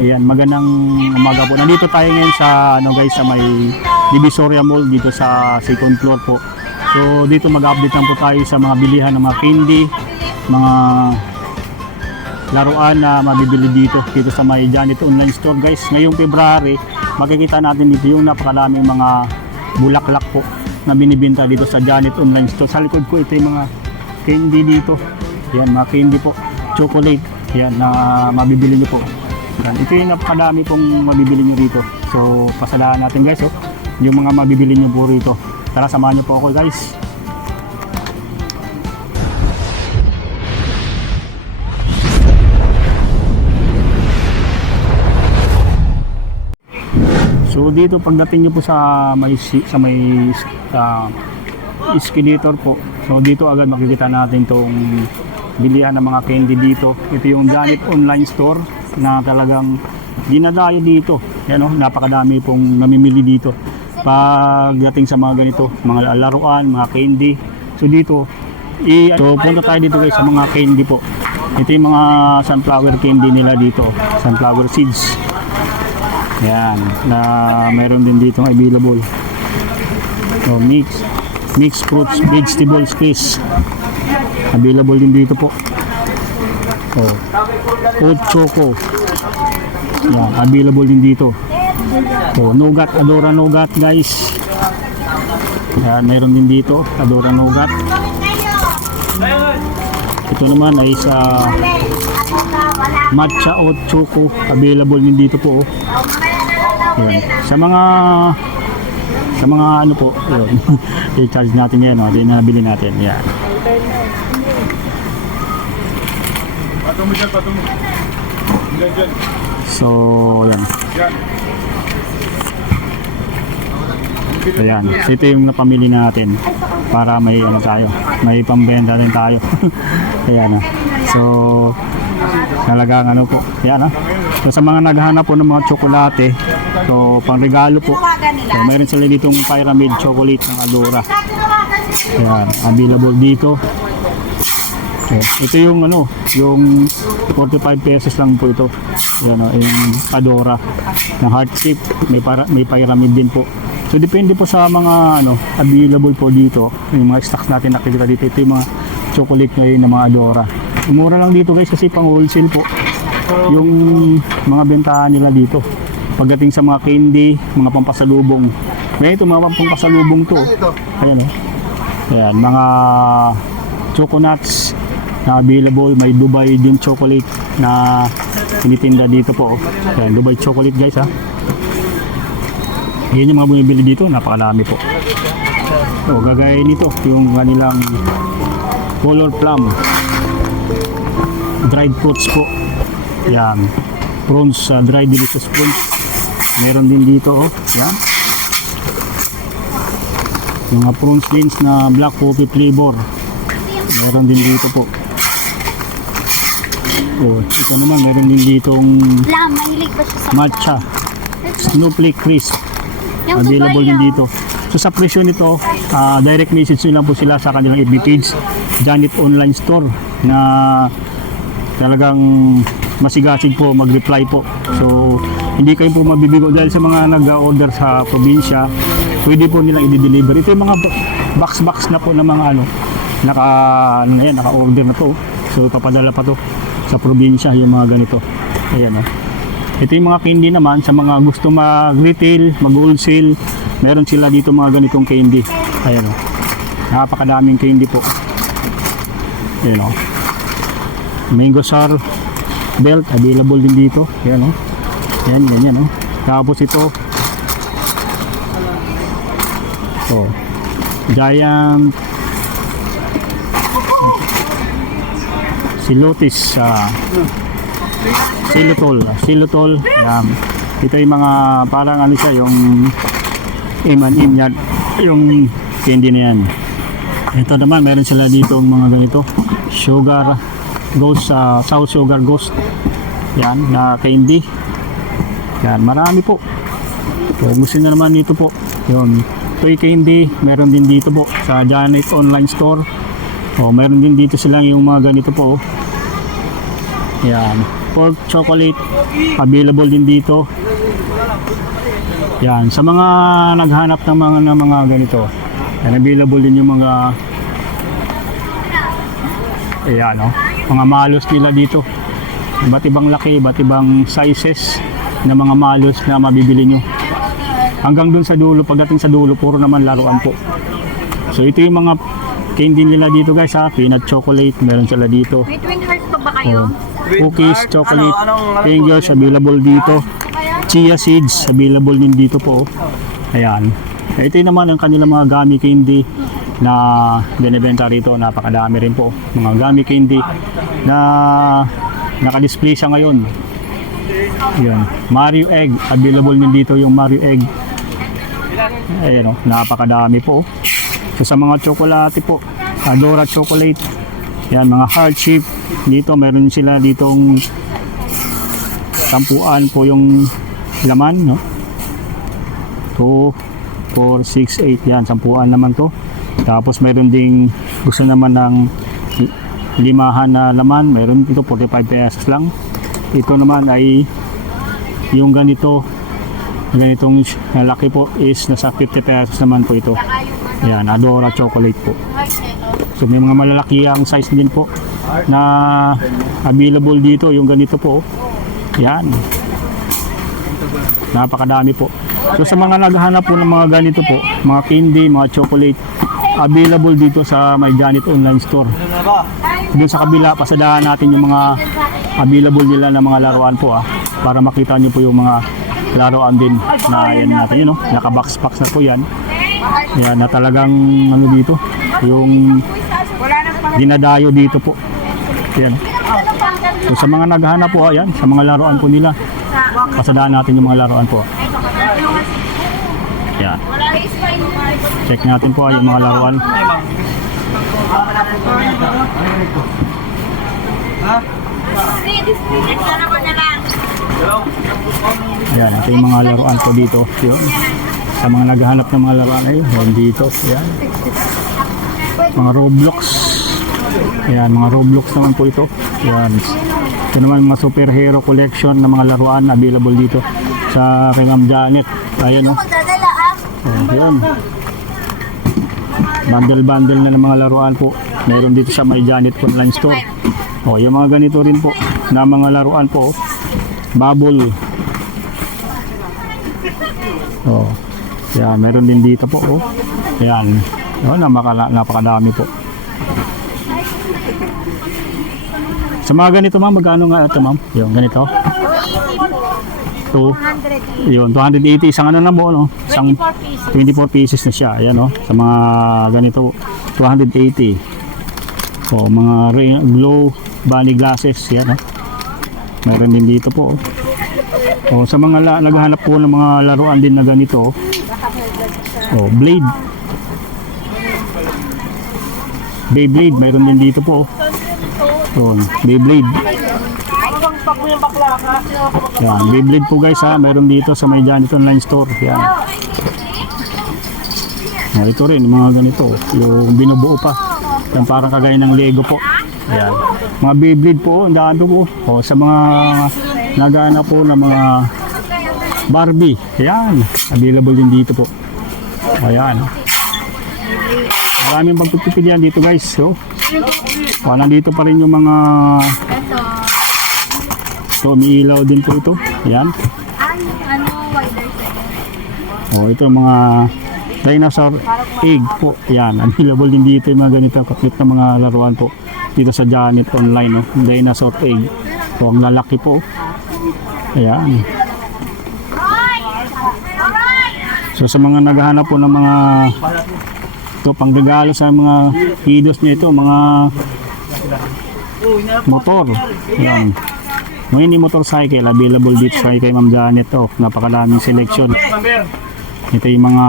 Ayan, magandang umaga po. Nandito tayo ngayon sa ano guys, sa may Divisoria Mall dito sa second floor po. So dito mag-update lang po tayo sa mga bilihan ng mga candy, mga laruan na mabibili dito sa may Janet Online Store guys. Ngayong February, makikita natin dito yung napakaraming mga bulaklak po na binibenta dito sa Janet Online Store. Sa likod ko ito yung mga candy dito. Yan, mga candy po, chocolate. Yan na mabibili niyo po. Yan, ito yung napakadami pong mabibili niyo dito. So pasalahan natin guys, oh, yung mga mabibili niyo po rito. Tara, samahan niyo po ako guys. So dito pagdating niyo po sa may escalator po. So dito agad makikita natin tong bilihan ng mga candy dito. Ito yung Janet Online Store na talagang dinadayo dito. Yan, oh, napakadami pong namimili dito pagdating sa mga ganito, mga laruan, mga candy. So dito punta tayo dito guys sa mga candy po. Ito yung mga sunflower candy nila dito, sunflower seeds. Yan, na mayroon din dito available. So mixed fruits, vegetables, fish. Available din dito po. Oh, oat choco. Yan, available din dito. Oh, nougat, Adora nougat guys. Yan, mayroon din dito, Adora nougat. Ito naman ay sa matcha oat choco, available din dito po. Yan. Sa mga ano po, i-charge natin yan, no? Yan na nabili natin. Yan. So, yan. Ayan, ito yung napamili natin para may ano tayo, may pambenta din tayo. Ayan, so talagang ano po, ayan. So sa mga naghahanap po ng mga tsokolate, so pang regalo po, so meron sila ditong pyramid chocolate ng Adora. Ayan, available dito. So, ito yung ano, yung 45 pesos lang po ito. Ayan, yung Adora na heart shape, may pyramid din po. So depende po sa mga ano available po dito, yung mga stocks natin nakikita dito. Ito yung mga chocolate ngayon ng mga Adora. Mura lang dito guys kasi pang wholesale po yung mga bentahan nila dito. Pagdating sa mga candy, mga pampasalubong. Kaya ito mga pampasalubong to. Ayan, ayan, mga choconuts na available. May Dubai din chocolate na tinitinda dito po. Ayan, Dubai chocolate guys ha. Yan yung mga bumibili dito, napakalami po. So, gagaya nito, yung kanilang color plum, dried fruits po. Yan, prawns, dried delicious prawns. Meron din dito, oh. Yan. Yung mga prawns beans na black coffee flavor. Meron din dito po. Oh, ito naman, meron din ditong matcha, snowflake crisp. Available din dito. So sa presyo nito, direct message nyo lang po sila sa kanilang FB page, Janet Online Store, na talagang masigasig po mag-reply po. So hindi kayo po mabibigo dahil sa mga nag-order sa probinsya, pwede po nilang i-deliver. Ito yung mga box na po ng mga ano, naka-order na to. So ipapadala pa to sa probinsya yung mga ganito. Ayan, ito yung mga candy naman sa mga gusto mag-retail, mag-wholesale. Meron sila dito mga ganitong candy. Ayan, napakadaming candy po. Ayan, mango sour belt available din dito. Ayan, ayan, ganyan, tapos ito, giant silotis, silotol. Yan. Ito yung mga parang ano siya, yung M&M yan, yung candy na yan. Ito naman meron sila dito mga ganito, sugar ghost, south sugar ghost. Yan, na candy. Yan, marami po. So gusto na naman dito po, yun, toy candy, meron din dito po sa Janet Online Store. Meron din dito sila yung mga ganito po. Yan. pork chocolate, available din dito. Yan, sa mga naghanap ng mga ganito, yan, available din yung mga ayan, no? Mga malos nila dito. Iba't ibang laki, iba't ibang sizes na mga malos na mabibili nyo. Hanggang dun sa dulo, pagdating sa dulo, puro naman laruan po. So ito yung mga candy nila dito guys ha, peanut chocolate, meron sila dito. May twin heart pa ba kayo? Cookies, chocolate, fingers, available dito. Chia seeds, available din dito po. Ayan. Ito yung naman ang kanilang mga gummy candy na binibenta rito. Napakadami rin po. Mga gummy candy na naka-display siya ngayon. Ayan. Mario Egg, available din dito yung Mario Egg. Ayan o, napakadami po. So sa mga tsokolate po, Adora chocolate. Ayan, mga heart shape. Dito meron sila ditong tampuan po yung laman, no? 2, 4, 6, 8. Yan, sampuan naman to. Tapos meron ding gusto naman ng limahan na laman. Meron dito 45 pesos lang. Ito naman ay yung ganitong laki po is nasa 50 pesos naman po ito. Yan, Adora chocolate po. So may mga malalaki ang size din po na available dito. Yung ganito po. Yan. Napakadami po. So sa mga naghahanap po ng mga ganito po, mga candy, mga chocolate, available dito sa May Janet Online Store. Doon sa kabila, pasadahan natin yung mga available nila na mga laruan po para makita nyo po yung mga laruan din na yan natin, yun, no? Naka-box-box na po yan. Yan na talagang ano dito, yung dinadayo dito po. Yan. So sa mga naghahanap po, ayan, sa mga laruan po nila, pasadahan natin yung mga laruan po. Yan. Check natin po yung mga laruan. Yan, ito yung mga laruan po dito. Yun. Sa mga naghahanap ng mga laruan ay yun dito. Yan. Mga Roblox. Ayan, mga Roblox naman po ito. Yan. Ito naman mga superhero collection na mga laruan available dito sa kay Ma'am Janet. Ayan, no? Ayan. Bundle-bundle na ng mga laruan po. Meron dito sa May Janet Online Store. O, yung mga ganito rin po na mga laruan po. Bubble. O, yan, meron din dito po. O, ayan. O, napakadami po. Sa mga ganito ma'am, magkano nga ito ma'am? Yung ganito? 280. Yun, 280. Isang ano na mo, no? Isang 24 pieces na siya. Ayan, no? Sa mga ganito, 280. O, mga glow bunny glasses. Yan, no? Meron din dito po. O, sa mga naghahanap po ng mga laruan din na ganito. O, Blade. Beyblade, mayroon din dito po. Yun, Beyblade. Yan, Beyblade po guys ha, mayroon dito sa May Janet Online Store. Yan. O, ito rin, mga ganito. Yung binubuo pa. Yan, parang kagaya ng Lego po. Ayan. Mga Beyblade po, ang dami po. O, sa mga nagana po ng mga Barbie. Ayan, available din dito po. Ayan. Maraming pagpipid yan dito guys. So, nandito pa rin yung mga so, umiilaw din po ito. Ayan. O, ito mga dinosaur egg po. Ayan, available din dito yung mga ganito kaklit na mga laruan po. Dito sa Janet Online, no? Dinosaur egg. So, ang lalaki po. Ayan. So, sa mga naghahanap po ng mga ito, pangregalo sa mga kiddos niya ito, mga motor. Ayan. Mini motorcycle, available dito sa kay Ma'am Janet. Oh, napakalaming selection. Ito yung mga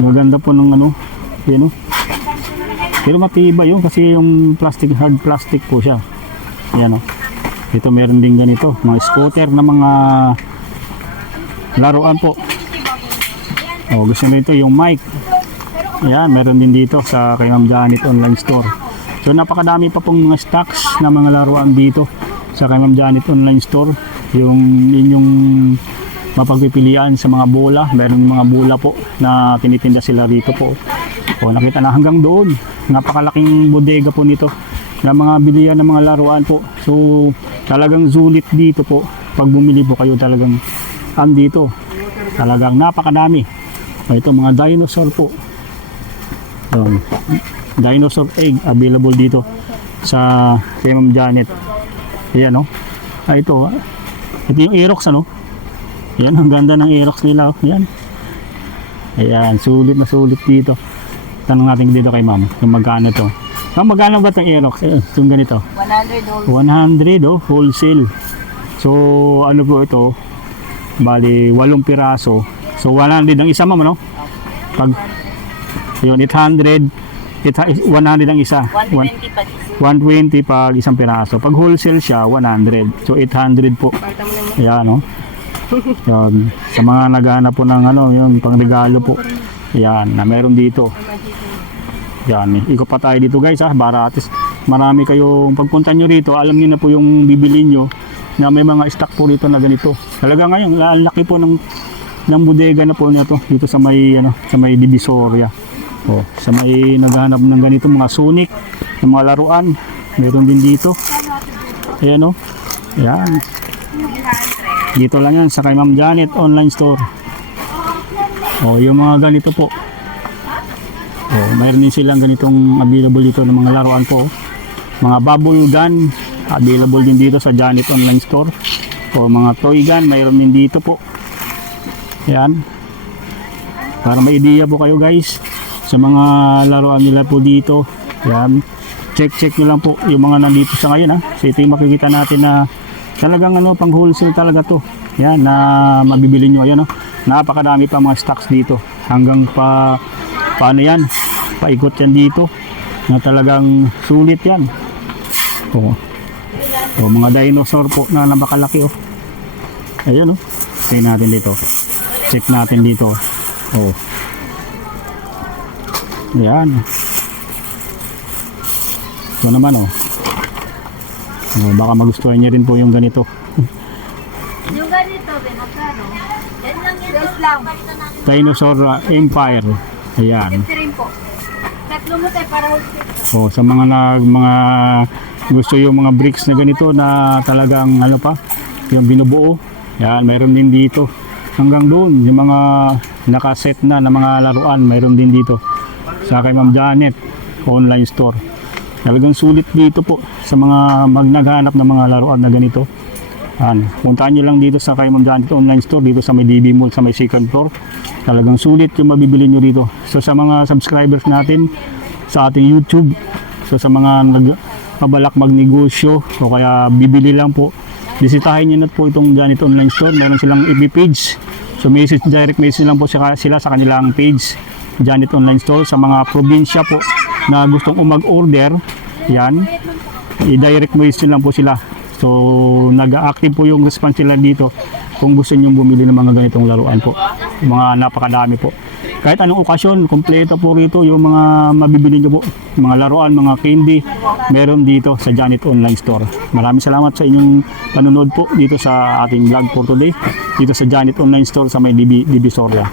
maganda po ng ano, yun, oh. Pero matibay yun kasi yung plastic, hard plastic po siya. Ayan, oh. Ito meron din ganito, mga scooter na mga laruan po. Oh, gusto nyo ito yung mic. Ayan, meron din dito sa kay Ma'am Janet Online Store. So napakadami pa pong mga stocks na mga laruan dito sa kay Ma'am Janet Online Store. Yung inyong mapagpipilian sa mga bola. Meron mga bola po na tinitinda sila dito po. O nakita na hanggang doon. Napakalaking bodega po nito na mga bilihan ng mga laruan po. So talagang sulit dito po. Pag bumili po kayo talagang andito. Talagang napakadami. Ito mga dinosaur po. Dinosaur egg available dito sa kay Ma'am Janet. Ayan o. Ito yung Aerox ano. Ayan, ang ganda ng Aerox nila. Ayan. Ayan, sulit na sulit dito. Tanong natin dito kay Ma'am kung magkano to. Ma'am, magkano ba itong Aerox? Itong ganito. 100 100 oh, wholesale. So, ano po ito? Bali, 8 piraso. So, 100 ang isa, Ma'am, no? Pag, yun, 800. 100 ang isa. 120 pa dito. 120 pag isang piraso. Pag wholesale siya, 100. So, 800 po. Ayan, no? Yan. Sa mga naghahanap po ng ano, yung pangregalo po. Ayan, na meron dito. Yan, ikot pa tayo dito guys ha, para at least marami kayong pagpunta nyo rito, alam niyo na po yung bibili nyo na may mga stock po rito na ganito. Talaga ngayon, laki po ng bodega na po nito dito sa may ano, sa may Divisoria. Oh, sa may naghahanap ng ganito mga Sonic, ng mga laruan, meron din dito. Ayan oh. Ayan. Dito lang yan sa kay Ma'am Janet Online Store. Oh, yung mga ganito po. Oh, mayroon din silang ganitong available dito ng mga laruan po. Mga bubble gun available din dito sa Janet Online Store. O mga toy gun mayroon din dito po. Yan. Para may idea po kayo guys sa mga laruan nila po dito. Yan. Check nyo lang po yung mga nandito sa ngayon ha. So ito yung makikita natin na talagang ano, pang wholesale talaga to. Yan, na mabibili nyo. Ayan, no? Napakadami pa mga stocks dito. Hanggang paano yan? Paikot yan dito. Na talagang sulit yan. O, mga dinosaur po na napakalaki. Oh. Ayan, no? Check natin dito. Check natin dito. O. Ayan. Ito naman, oh. Baka magustuhan niya rin po yung ganito. Yung ganito, magkano? Yan lang yan. Yes lang. Dinosaur Empire. Ayan. 50 rin po. Tatlo mo tayo para wholesale. So, sa mga gusto yung mga bricks na ganito na talagang ano pa, yung binubuo. Yan, mayroon din dito. Hanggang doon, yung mga nakaset na mga laruan, mayroon din dito. Sa kay Ma'am Janet Online Store. Talagang sulit dito po sa mga naghahanap ng mga laruan na ganito. Puntaan nyo lang dito sa kay Ma'am Janet Online Store dito sa may DB Mall sa may second floor. Talagang sulit yung mabibili nyo dito. So sa mga subscribers natin sa ating YouTube, so sa mga nagpabalak magnegosyo o kaya bibili lang po, bisitahin nyo na po itong Janet Online Store. Meron silang FB page. So direct message lang po sila sa kanilang page Janet Online Store. Sa mga probinsya po na gustong mag-order, yan, i-direct message lang po sila. So, nag-active po yung response nila dito kung gusto nyong bumili ng mga ganitong laruan po. Mga napakadami po. Kahit anong okasyon, kompleto po rito yung mga mabibili nyo po. Mga laruan, mga candy, meron dito sa Janet Online Store. Maraming salamat sa inyong panunod po dito sa ating vlog for today. Dito sa Janet Online Store sa may Divisoria.